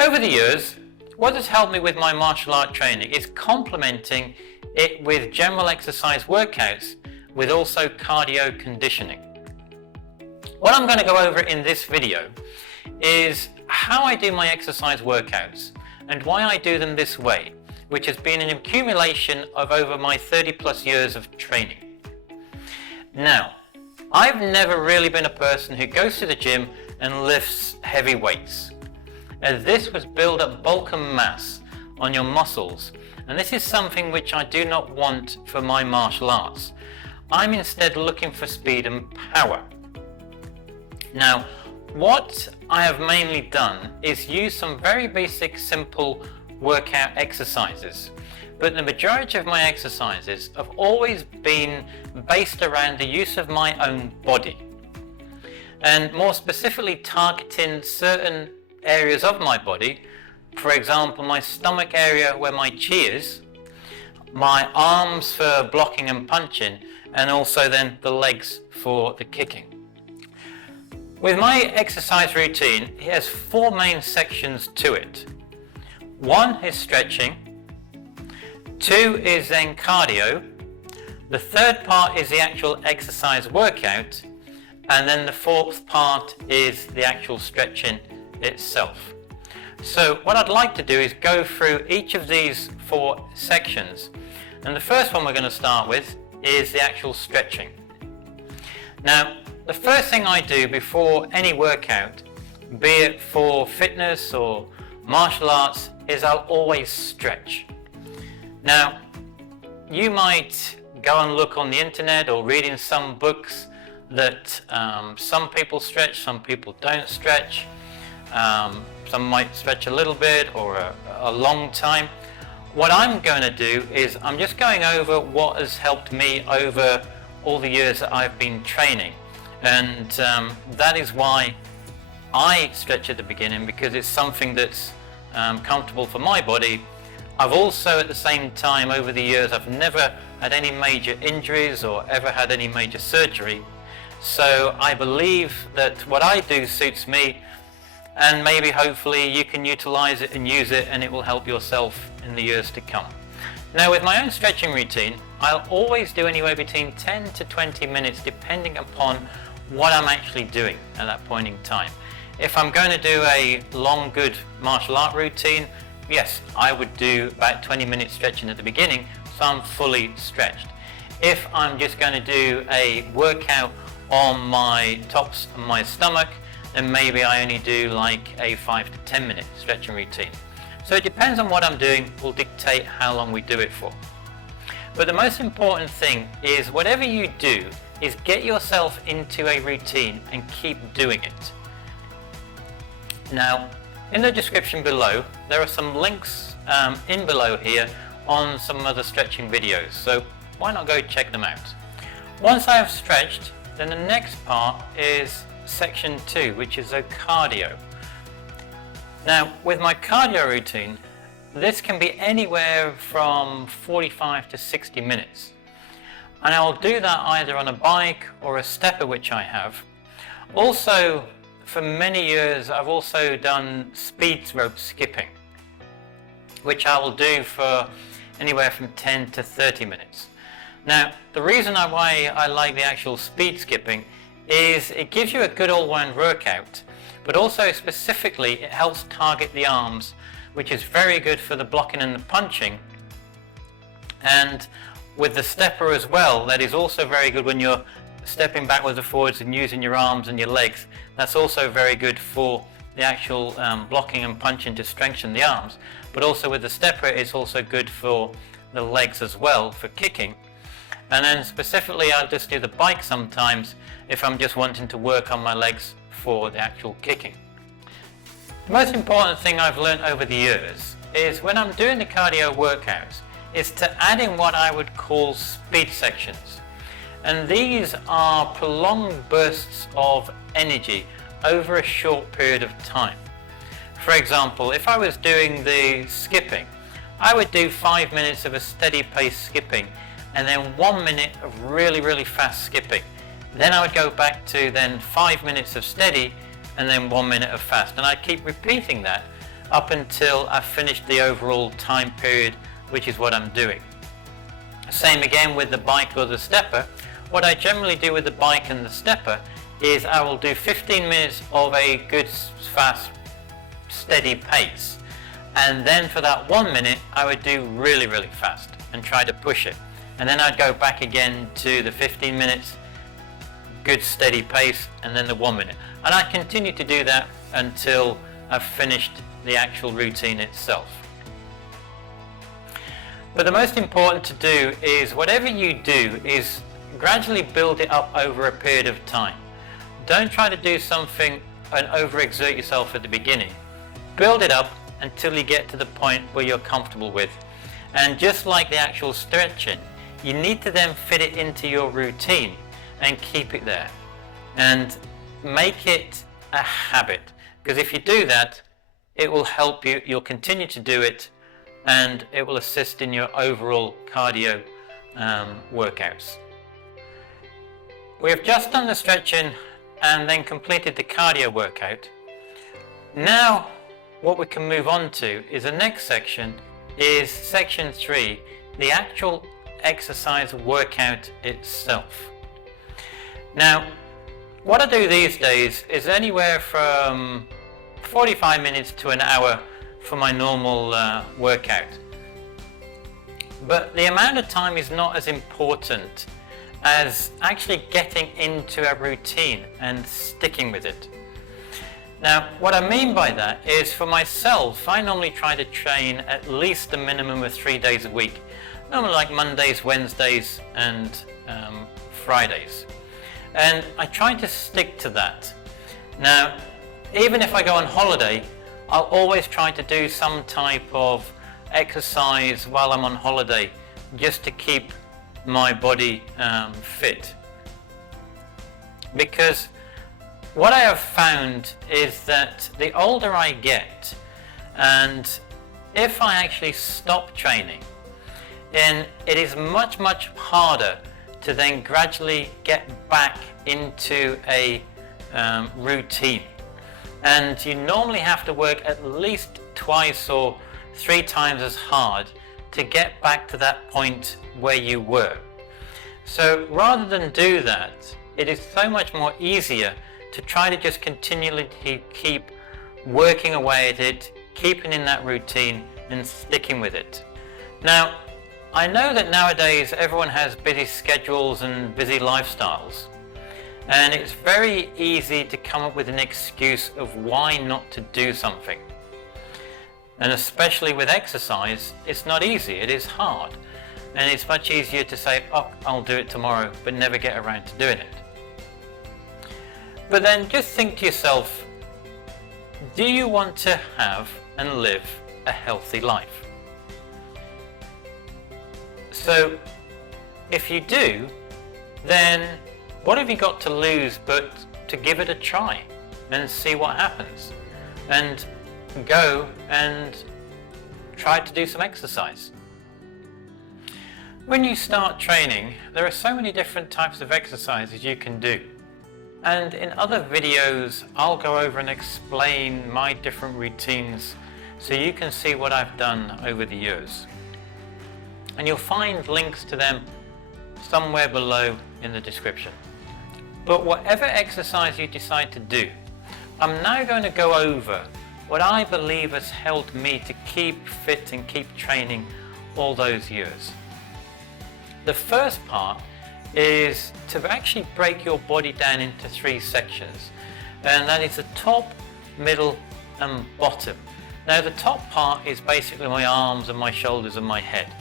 Over the years, what has helped me with my martial art training is complementing it with general exercise workouts with also cardio conditioning. What I'm going to go over in this video is how I do my exercise workouts and why I do them this way, which has been an accumulation of over my 30 plus years of training. Now, I've never really been a person who goes to the gym and lifts heavy weights, as this would build up bulk and mass on your muscles, and this is something which I do not want for my martial arts. I'm instead looking for speed and power. Now, what I have mainly done is use some very basic, simple workout exercises, but the majority of my exercises have always been based around the use of my own body, and more specifically targeting certain areas of my body. For example, my stomach area where my chi is, my arms for blocking and punching, and also then the legs for the kicking. With my exercise routine, it has four main sections to it. One is stretching, two is then cardio, the third part is the actual exercise workout, and then the fourth part is the actual stretching itself. So what I'd like to do is go through each of these four sections, and the first one we're going to start with is the actual stretching. Now, the first thing I do before any workout, be it for fitness or martial arts, is I'll always stretch. Now, you might go and look on the internet or read in some books that some people stretch, some people don't stretch. Some might stretch a little bit or a long time. What I'm going to do is I'm just going over what has helped me over all the years that I've been training, and that is why I stretch at the beginning, because it's something that's comfortable for my body. I've also at the same time over the years I've never had any major injuries or ever had any major surgery, so I believe that what I do suits me, and maybe hopefully you can utilize it and use it, and it will help yourself in the years to come. Now, with my own stretching routine, I'll always do anywhere between 10 to 20 minutes depending upon what I'm actually doing at that point in time. If I'm going to do a long, good martial art routine, yes, I would do about 20 minutes stretching at the beginning, so I'm fully stretched. If I'm just going to do a workout on my tops and my stomach, then maybe I only do like a 5 to 10 minute stretching routine. So it depends on what I'm doing, will dictate how long we do it for. But the most important thing is whatever you do is get yourself into a routine and keep doing it. Now, in the description below, there are some links in below here on some other stretching videos, so why not go check them out. Once I have stretched, then the next part is section 2, which is a cardio. Now, with my cardio routine, this can be anywhere from 45 to 60 minutes. And I will do that either on a bike or a stepper, which I have. Also, for many years, I've also done speed rope skipping, which I will do for anywhere from 10 to 30 minutes. Now, the reason why I like the actual speed skipping is it gives you a good all-round workout, but also specifically it helps target the arms, which is very good for the blocking and the punching. And with the stepper as well, that is also very good when you're stepping backwards and forwards and using your arms and your legs. That's also very good for the actual blocking and punching to strengthen the arms. But also with the stepper, it's also good for the legs as well for kicking. And then specifically, I'll just do the bike sometimes if I'm just wanting to work on my legs for the actual kicking. The most important thing I've learned over the years is when I'm doing the cardio workouts is to add in what I would call speed sections. And these are prolonged bursts of energy over a short period of time. For example, if I was doing the skipping, I would do 5 minutes of a steady pace skipping and then 1 minute of really fast skipping. Then I would go back to then 5 minutes of steady and then 1 minute of fast, and I'd keep repeating that up until I've finished the overall time period, which is what I'm doing. Same again with the bike or the stepper. What I generally do with the bike and the stepper is I will do 15 minutes of a good, fast, steady pace. And then for that 1 minute, I would do really, really fast and try to push it. And then I'd go back again to the 15 minutes, good steady pace, and then the 1 minute. And I continue to do that until I've finished the actual routine itself. But the most important to do is whatever you do is gradually build it up over a period of time. Don't try to do something and overexert yourself at the beginning. Build it up until you get to the point where you're comfortable with. And just like the actual stretching, you need to then fit it into your routine and keep it there. And make it a habit. Because if you do that, it will help you, you'll continue to do it, and it will assist in your overall cardio workouts. We have just done the stretching and then completed the cardio workout. Now what we can move on to is the next section, is section 3, the actual exercise workout itself. Now what I do these days is anywhere from 45 minutes to an hour for my normal workout. But the amount of time is not as important as actually getting into a routine and sticking with it. Now, what I mean by that is, for myself, I normally try to train at least a minimum of 3 days a week. Normally like Mondays, Wednesdays, and Fridays. And I try to stick to that. Now, even if I go on holiday, I'll always try to do some type of exercise while I'm on holiday, just to keep my body fit. Because what I have found is that the older I get, and if I actually stop training, then it is much, much harder to then gradually get back into a routine. And you normally have to work at least twice or 3 times as hard to get back to that point where you were. So rather than do that, it is so much more easier to try to just continually keep working away at it, keeping in that routine and sticking with it. Now, I know that nowadays everyone has busy schedules and busy lifestyles, and it's very easy to come up with an excuse of why not to do something. And especially with exercise, it's not easy, it is hard. And it's much easier to say, oh, I'll do it tomorrow, but never get around to doing it. But then just think to yourself, do you want to have and live a healthy life? So if you do, then what have you got to lose but to give it a try and see what happens, and go and try to do some exercise. When you start training, there are so many different types of exercises you can do, and in other videos I'll go over and explain my different routines so you can see what I've done over the years, and you'll find links to them somewhere below in the description. But whatever exercise you decide to do, I'm now going to go over what I believe has helped me to keep fit and keep training all those years. The first part is to actually break your body down into 3 sections, and that is the top, middle and bottom. Now the top part is basically my arms and my shoulders and my head.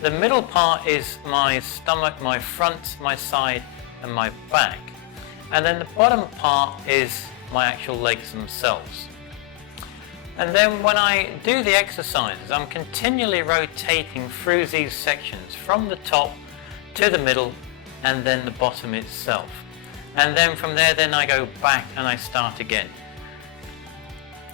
The middle part is my stomach, my front, my side and my back. And then the bottom part is my actual legs themselves. And then when I do the exercises, I'm continually rotating through these sections from the top to the middle and then the bottom itself. And then from there then I go back and I start again.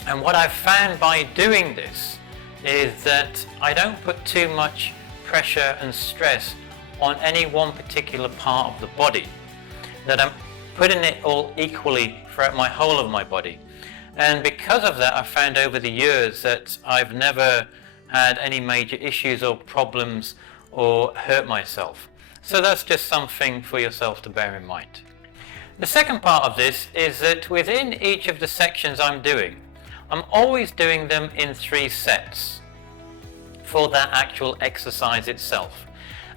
And what I've found by doing this is that I don't put too much pressure and stress on any one particular part of the body, that I'm putting it all equally throughout my whole of my body. And because of that, I've found over the years that I've never had any major issues or problems or hurt myself. So that's just something for yourself to bear in mind. The second part of this is that within each of the sections I'm doing, I'm always doing them in 3 sets for that actual exercise itself.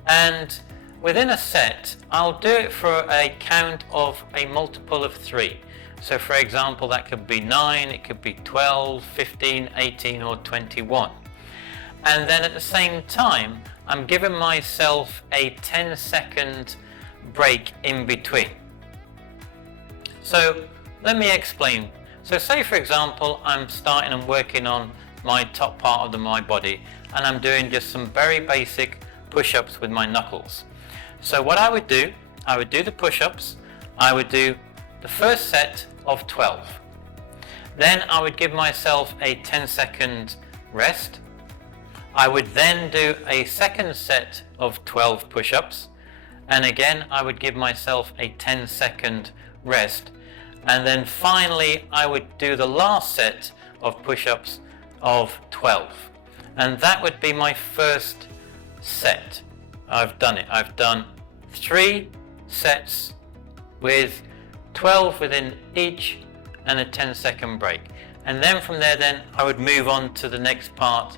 And within a set, I'll do it for a count of a multiple of 3. So for example, that could be 9, it could be 12, 15, 18 or 21. And then at the same time, I'm giving myself a 10-second break in between. So let me explain. So say for example, I'm starting and working on my top part of my body, and I'm doing just some very basic push-ups with my knuckles. So what I would do the push-ups, I would do the first set of 12. Then I would give myself a 10-second rest. I would then do a second set of 12 push-ups, and again I would give myself a 10-second rest, and then finally I would do the last set of push-ups of 12, and that would be my first set. I've done it. I've done 3 sets with 12 within each and a 10-second break, and then from there then I would move on to the next part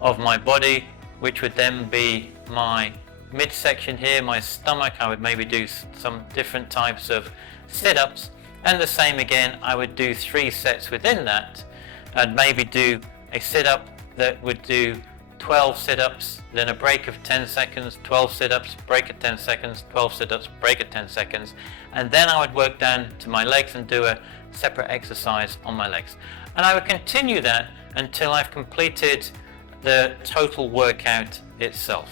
of my body, which would then be my midsection here, my stomach. I would maybe do some different types of sit-ups, and the same again, I would do 3 sets within that. I'd maybe do a sit-up that would do 12 sit-ups, then a break of 10 seconds, 12 sit-ups, break at 10 seconds, 12 sit-ups, break at 10 seconds, and then I would work down to my legs and do a separate exercise on my legs. And I would continue that until I've completed the total workout itself.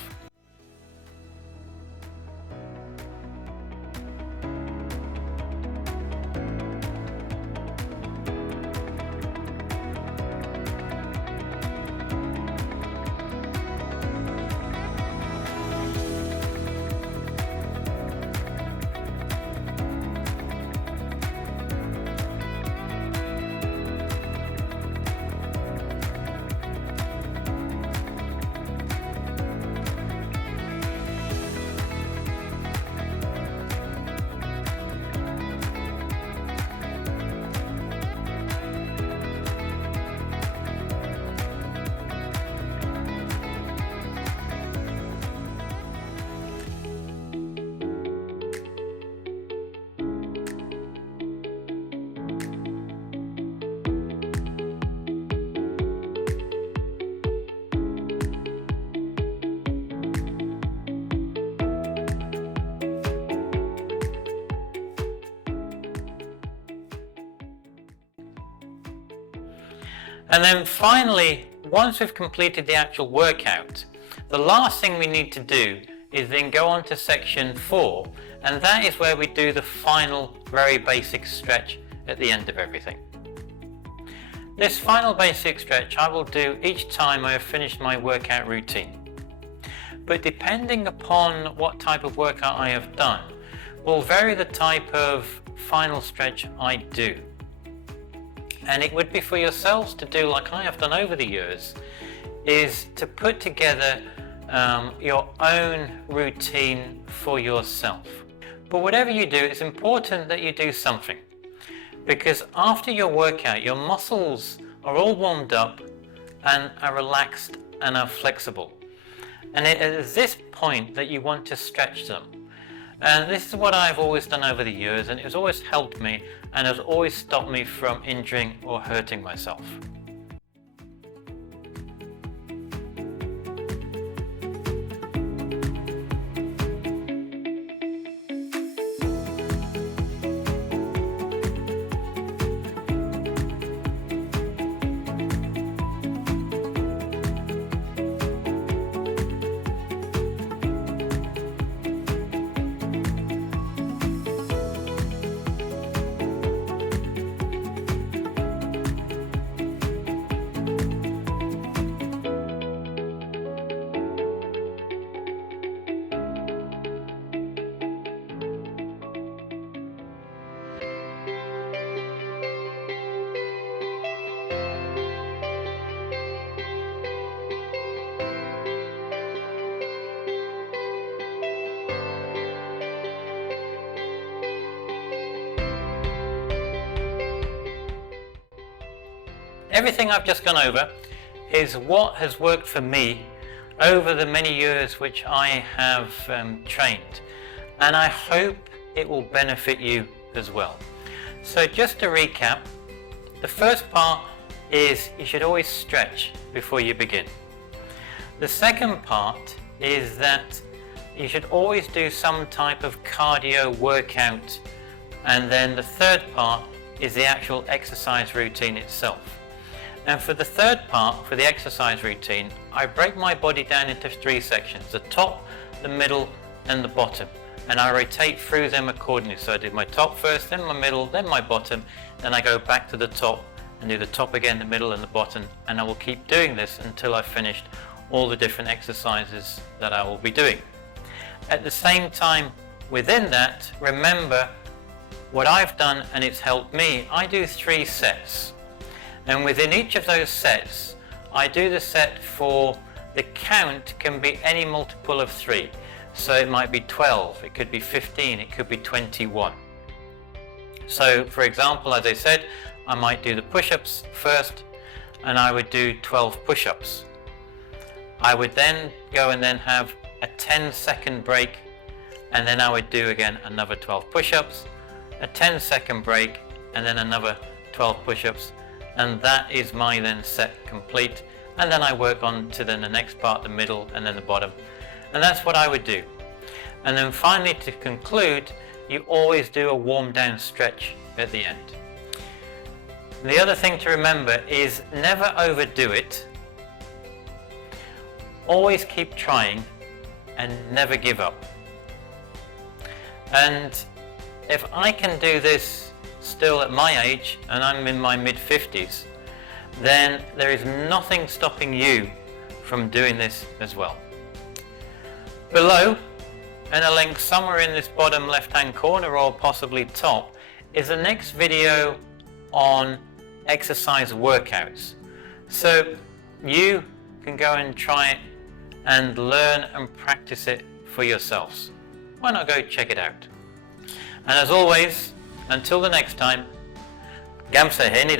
And then finally, once we've completed the actual workout, the last thing we need to do is then go on to section 4, and that is where we do the final very basic stretch at the end of everything. This final basic stretch I will do each time I have finished my workout routine. But depending upon what type of workout I have done, will vary the type of final stretch I do. And it would be for yourselves to do like I have done over the years, is to put together your own routine for yourself. But whatever you do, it's important that you do something, because after your workout, your muscles are all warmed up and are relaxed and are flexible. And it is this point that you want to stretch them. And this is what I've always done over the years, and it has always helped me and has always stopped me from injuring or hurting myself. everything I've just gone over is what has worked for me over the many years which I have trained, and I hope it will benefit you as well. So just to recap, the first part is you should always stretch before you begin. The second part is that you should always do some type of cardio workout, and then the third part is the actual exercise routine itself. And for the third part, for the exercise routine, I break my body down into 3 sections: the top, the middle and the bottom, and I rotate through them accordingly. So I did my top first, then my middle, then my bottom, then I go back to the top and do the top again, the middle and the bottom, and I will keep doing this until I've finished all the different exercises that I will be doing. At the same time, within that, remember what I've done and it's helped me. I do 3 sets, and within each of those sets I do the set for the count can be any multiple of 3. So it might be 12, it could be 15, it could be 21. So for example, as I said, I might do the push-ups first, and I would do 12 push-ups. I would then go and then have a 10-second break, and then I would do again another 12 push-ups, a 10-second break, and then another 12 push-ups, and that is my then set complete. And then I work on to then the next part, the middle and then the bottom, and that's what I would do. And then finally, to conclude, you always do a warm down stretch at the end. The other thing to remember is never overdo it. Always keep trying and never give up. And if I can do this still at my age, and I'm in my mid-50s, then there is nothing stopping you from doing this as well. Below, and a link somewhere in this bottom left-hand corner or possibly top, is the next video on exercise workouts. So you can go and try it and learn and practice it for yourselves. Why not go check it out? And as always, until the next time, Gam Sa Hae Ni.